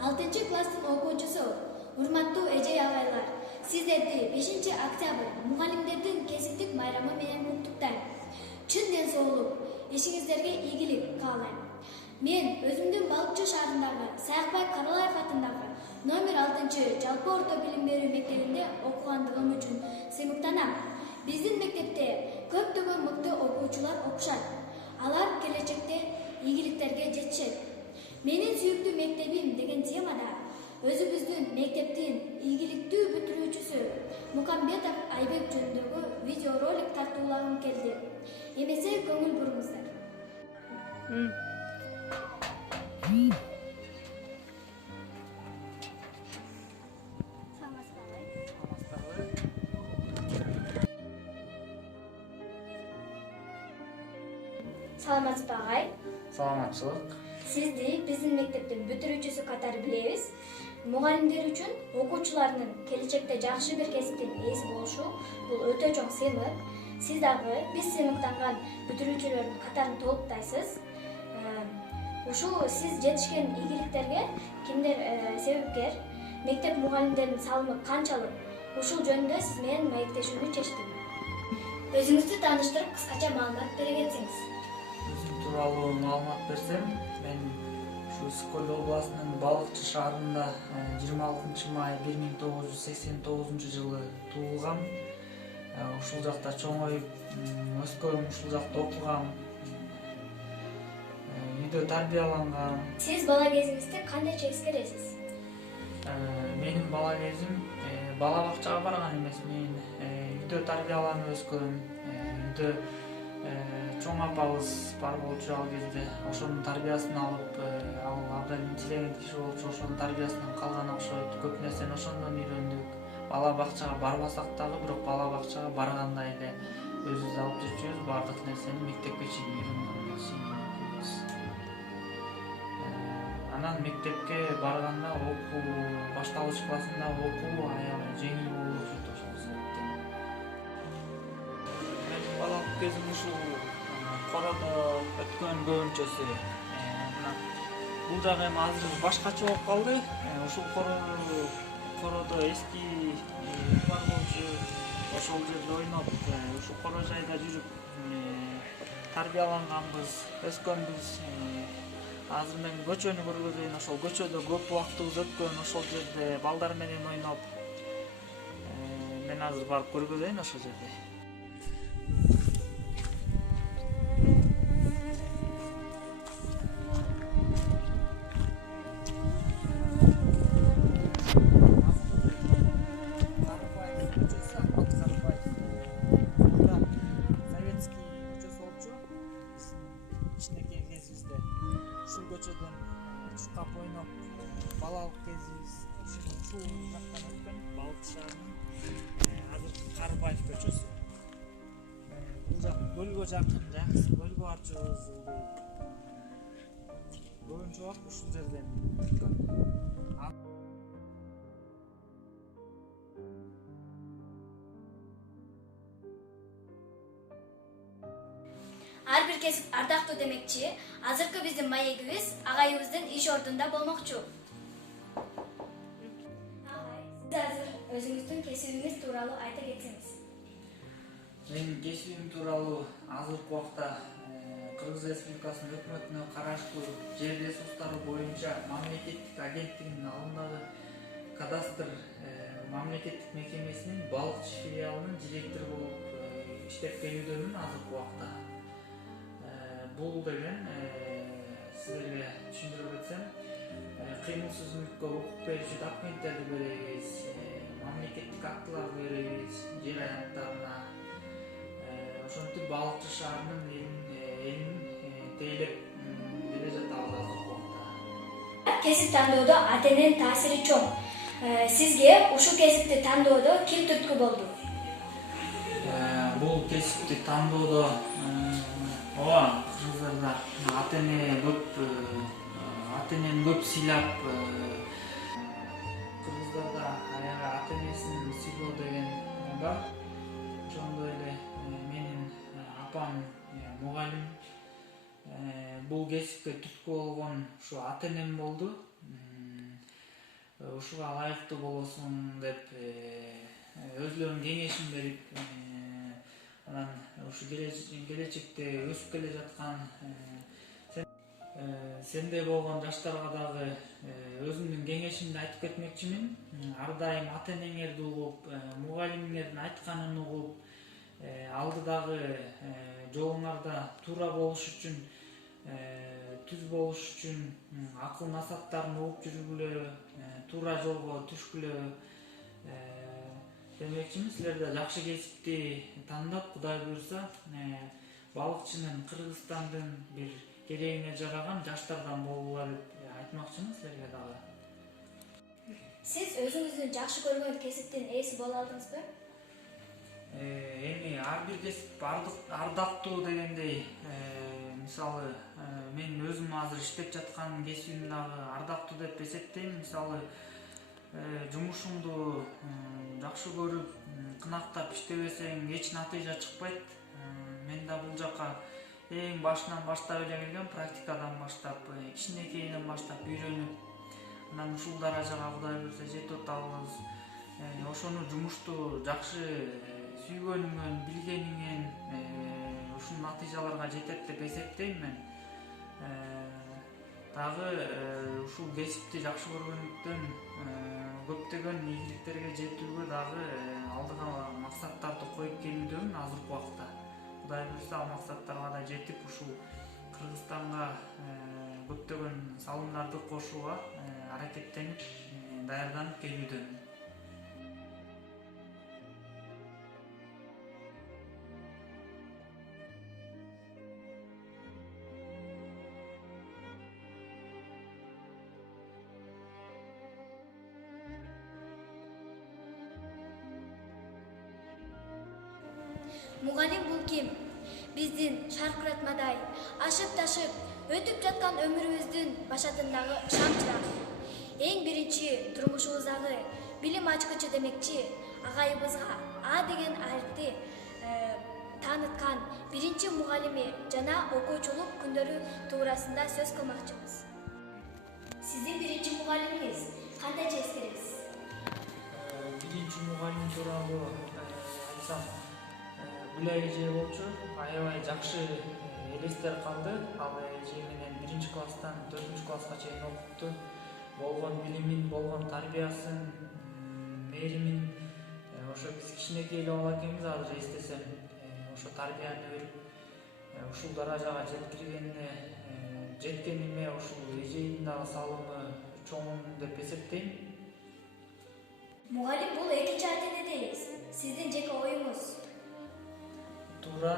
6 класстын окуучусу. Урматтуу эже агайлар, сиздерди 5 октябрь мугалимдердин кесиптик майрамы менен куттуктайм. Чын ден соолук, ишиңиздерге ийгилик каалайм. Мен өзүмдүн Балыкчы шаарындагы Саякбай Каралаев атындагы номер 6 жалпы орто билим берүү мектебинде окугандыгым үчүн сыймыктанам. Биздин мектепте көптөгөн мыкты окуучулар окушат. Алар келечекте ийгиликтерге жетишет. Менин сүйүктүү мектебим деген темада өзүбүздүн мектептин ийгиликтүү бүтүрүүчүсү Мукамбетов Айбек жөнүндөгү видеоролик тартуулагым келди. Эмесе көңүл буруңуздар. Саламатсызбы агай? Саламатчылык. Сизди биздин мектептин бүтүрүүчүсү катары билебиз. Мугалимдер үчүн окуучулардын келечекте жакшы бир кесиптин ээси болушу бул өтө чоң сыймык. Сиз дагы биз сыймыктанган бүтүрүүчүлөрдүн катарын толуктайсыз. Ушул сиз жетишкен ийгиликтерге кимдер себепкер? Мектеп мугалимдеринин салымы канчалык? Ушул жөнүндө сиз менен маектешүүнү чечтим. Өзүңүздү тааныштырып, кыскача маалымат бере кетсеңиз. Өзүм тууралуу маалымат берсем, мен ушу Скөл областынын Балыкчы шаарында 26 май 1989 жылы туулгам. Ушул жакта чоңоюп, өскөм, ушул жакта окугам. Үйдө тарбиялангам. Сиз бала кезиңизде кандай чегизгедесиз? Менин бала кезим бала бакчага барган эмес. Мен үйдө тарбияланып өскөм. Үйдө чоң апабыз бар болчу ал кезде. Ошонун тарбиясын алып, ал абдан интеллигент киши болчу. Ошонун тарбиясынан калган окшойт. Көп нерсени ошондон үйрөндүк. Бала бакчага барбасак дагы, бирок бала бакчага барганда эле өзүбүз алып жүрчүбүз. Бардык нерсени мектепке чейин үйрөнгөнбүз. Анан мектепке барганда окуу башталгыч классында окуу аябай жеңил болуп жүрдү ошол себептен. Менин балалык кезим ушул кородо өткөн көбүнчөсү. Бул жагы эми азыр башкача болуп калды. Ушул кородо эски бар болчу. Ошол жерде ойноп, ушул коро жайда жүрүп тарбияланганбыз, өскөнбүз. Азыр мен көчөнү көргөзөйүн, ошол көчөдө көп убактыбыз өткөн, ошол жерде балдар менен ойноп. Мен азыр барып көргөзөйүн ошол жерде. Ушул көчөдөн чуркап ойноп, балалык кезибиз ушул жактан өткөн, Балыкчы шаарынын азыркы Карыбаев көчөсү. Бул жак көлгө жакын, жакшы көлгө барчубуз. Көбүнчө убакыт ушул жерден өткөн. Ар бир кесип ардактуу демекчи, азыркы биздин маегибиз агайыбыздын иш ордунда болмокчу. Агай, сиз азыр өзүңүздүн кесибиңиз тууралуу айта кетсеңиз. Менин кесибим тууралуу азыркы убакта Кыргыз Республикасынын өкмөтүнө караштуу жер ресурстары боюнча мамлекеттик агенттигинин алдындагы кадастр мамлекеттик мекемесинин Балыкчы филиалынын директору болуп иштеп келүүдөмүн азыркы убакта. Бул деген силерге түшүндүрүп өтсөм, кыймылсыз мүлккө укук берүүчү документтерди беребиз, мамлекеттик актыларды беребиз жер аянттарына. Ошентип Балыкчы шаарынын элин тейлеп бере жатабыз азыркы убакта. Кесип тандоодо ата-эненин таасири чоң. Сизге ушул кесипти тандоодо ким түрткү болду? Бул кесипти тандоодо кыргыздарда ата-энени көп сыйлап, кыргыздарда аябай ата-энесин сыйлоо деген бар. Ошондой эле менин апам мугалим. Бул кесипке түрткү болгон ушу ата-энем болду. ушуга ылайыктуу болосуң деп өзлөрүнүн кеңешин берип, анан ушу келечекте өсүп келе жаткан сендей болгон жаштарга дагы өзүмдүн кеңешимди айтып кетмекчимин. Ар дайым ата энеңерди угуп, мугалимиңердин айтканын угуп, алдыдагы жолуңарда туура болуш үчүн, түз болуш үчүн акыл насааттарын угуп жүргүлө, туура жолго түшкүлө демекчимин. Силер да жакшы кесипти тандап, Кудай буйруса, балыкчынын Кыргызстандын бир керегине жараган жаштардан болгула деп айтмакчымын силерге дагы. Сиз өзүңүздүн жакшы көргөн кесиптин ээси боло алдыңызбы? Эми ар бир кесип ардактуу дегендей, мисалы мен өзүм азыр иштеп жаткан кесибим дагы ардактуу деп эсептейм. Мисалы жумушуңду жакшы көрүп, кынактап иштебесең эч натыйжа чыкпайт. Мен да бул жака эң башынан баштап эле келгем, практикадан баштап, кичинекейинен баштап үйрөнүп, анан ушул даражага Кудай буйруса жетип атабыз. Ошону жумушту жакшы сүйгөнүңөн, билгениңен ушул натыйжаларга жетет деп эсептейм мен. Дагы ушул кесипти жакшы көргөндүктөн көптөгөн ийгиликтерге жетүүгө дагы алдыга максаттарды коюп келүүдөмүн азыркы убакта. Кудай буйруса ал максаттарга да жетип, ушул Кыргызстанга көптөгөн салымдарды кошууга аракеттенип, даярданып келүүдөмүн. Мугалим бул ким? Биздин шаркыратмадай ашып-ташып өтүп жаткан өмүрүбүздүн башатындагы шам чырак. Эң биринчи турмушубуздагы билим ачкычы демекчи, агайыбызга А деген арифти тааныткан биринчи мугалими жана окуучулук күндөрү туурасында сөз кылмакчыбыз. Сиздин биринчи мугалимиңиз кандайча эскеребиз? Биринчи мугалим тууралуу айтсам, Бүлө эже болчу, аябай жакшы элестер калды. Ал эже менен 1-класстан 4-класска чейин окутту. Болгон билимин, болгон тарбиясын, мээримин, ошо биз кичинекей эле бала экенбиз, азыр эстесем, ошо тарбияны берип, ушул даражага жеткениме ушул эженин дагы салымы чоң деп эсептейм. Мугалим бул экинчи ата эне дейбиз. Сиздин жеке оюңуз? Туура,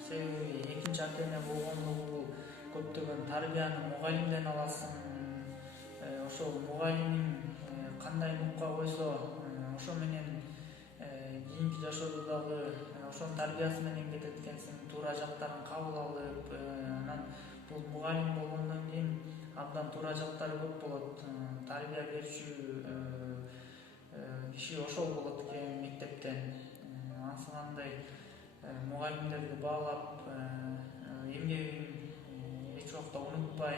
себеби экинчи ата эне болгондугу бул көптөгөн тарбияны мугалимден аласың. Ошол мугалимиң кандай нукка койсо, ошо менен кийинки жашоодо дагы ошонун тарбиясы менен кетет экенсиң, туура жактарын кабыл алып, анан бул мугалим болгондон кийин абдан туура жактары көп болот. Тарбия берүүчү киши ошол болот экен мектептен. Ансыгандай мугалимдерди баалап, эмгегин эч убакта унутпай,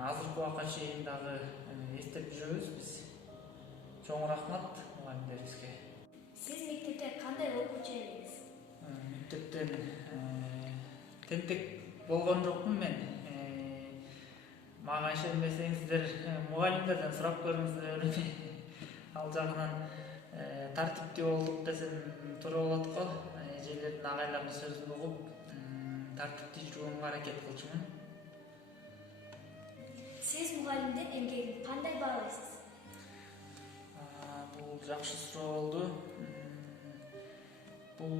азыркы убакка чейин дагы эстеп жүрөбүз биз. Чоң рахмат мугалимдерибизге. Сиз мектепте кандай окуучу элеңиз? Мектептен тентек болгон жокмун мен. Мага ишенбесеңиздер, мугалимдерден сурап көрүңүздөр. Ал жагынан тартиптүү болдук десем туура болот го. Эжелердин, агайлардын сөзүн угуп, тартиптүү жүргөнгө аракет кылчумун. Сиз мугалимдин эмгегин кандай баалайсыз? Бул жакшы суроо болду. Бул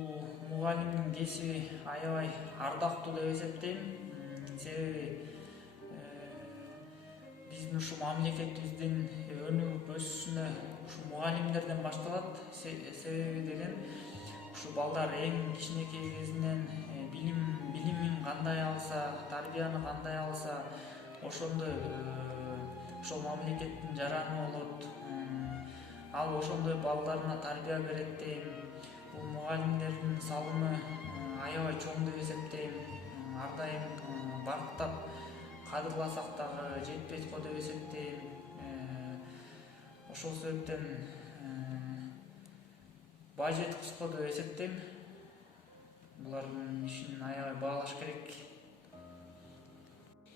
мугалимдин кесиби аябай ардактуу деп эсептейм. Себеби биздин ушу мамлекетибиздин өнүгүп өсүшүнө ушу мугалимдерден башталат. Себеби деген ушу балдар эң кичинекей кезинен билимин кандай алса, тарбияны кандай алса, ошондой ошол мамлекеттин жараны болот. Ал ошондой балдарына тарбия берет дейм. Бул мугалимдердин салымы аябай чоң деп эсептейм. Ар дайым барктап кадырласак дагы жетпейт го деп эсептейм. Ошол себептен бай жеткичко деп эсептейм. Булардын ишин аябай баалаш керек.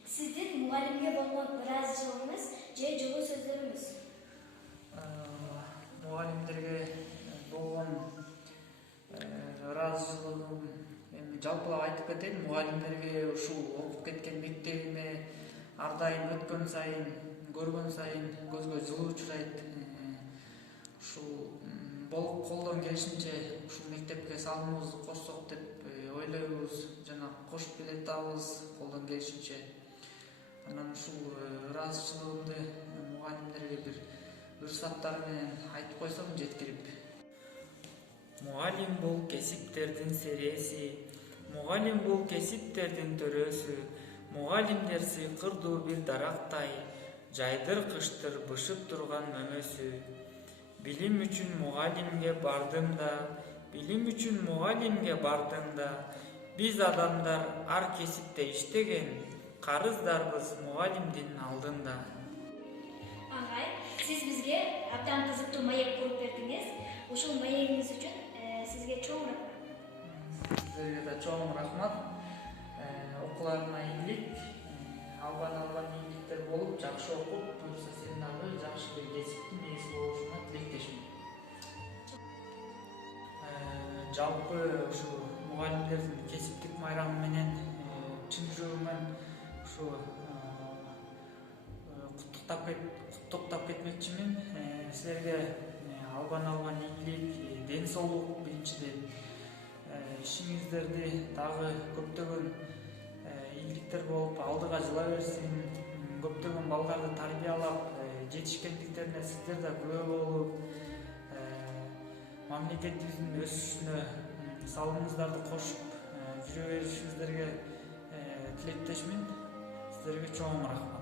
Сиздин мугалимге болгон ыраазычылыгыңыз же жылуу сөздөрүңүз? Мугалимдерге болгон ыраазычылыгым эми жалпылап айтып кетейин. Мугалимдерге ушул окуп кеткен мектебиме ар дайым өткөн сайын, көргөн сайын көзгө жылуу учурайт. Ушул колдон келишинче ушул мектепке салымыбызды кошсок деп ойлойбуз жана кошуп келе атабыз колдон келишинче. Анан ушул ыраазычылыгымды мугалимдерге бир саптар менен айтып койсом жеткирип. Мугалим бул кесиптердин сереси, мугалим бул кесиптердин төрөсү. Мугалимдер сыйкырдуу бир дарактай, жайдыр-кыштыр бышып турган мөмөсү. Билим үчүн мугалимге бардым да, билим үчүн мугалимге бардым да, биз адамдар ар кесипте иштеген, карыздарбыз мугалимдин алдында. Агай, сиз бизге абдан кызыктуу маек куруп бердиңиз. Ушул маегиңиз үчүн сизге чоң рахмат. Сиздерге да чоң рахмат. Окууларыңа ийгилик, албан ийгиликтер болуп, жакшы окуп, буюрса сен дагы жакшы бир кесиптин ээси болушуңа тилектешмин. Жалпы ушу мугалимдердин кесиптик майрамы менен чын жүрөгүмөн ушу куттуктап кетмекчимин. Силерге албан ийгилик, ден соолук биринчиден, ишиңиздерди дагы көптөгөн ийгиликтер болуп алдыга жыла берсин, көптөгөн балдарды тарбиялап, жетишкендиктерине сиздер да күбө болуп, мамлекетибиздин өсүшүнө салымыңыздарды кошуп жүрө беришиңиздерге тилектешмин. Сиздерге чоң рахмат.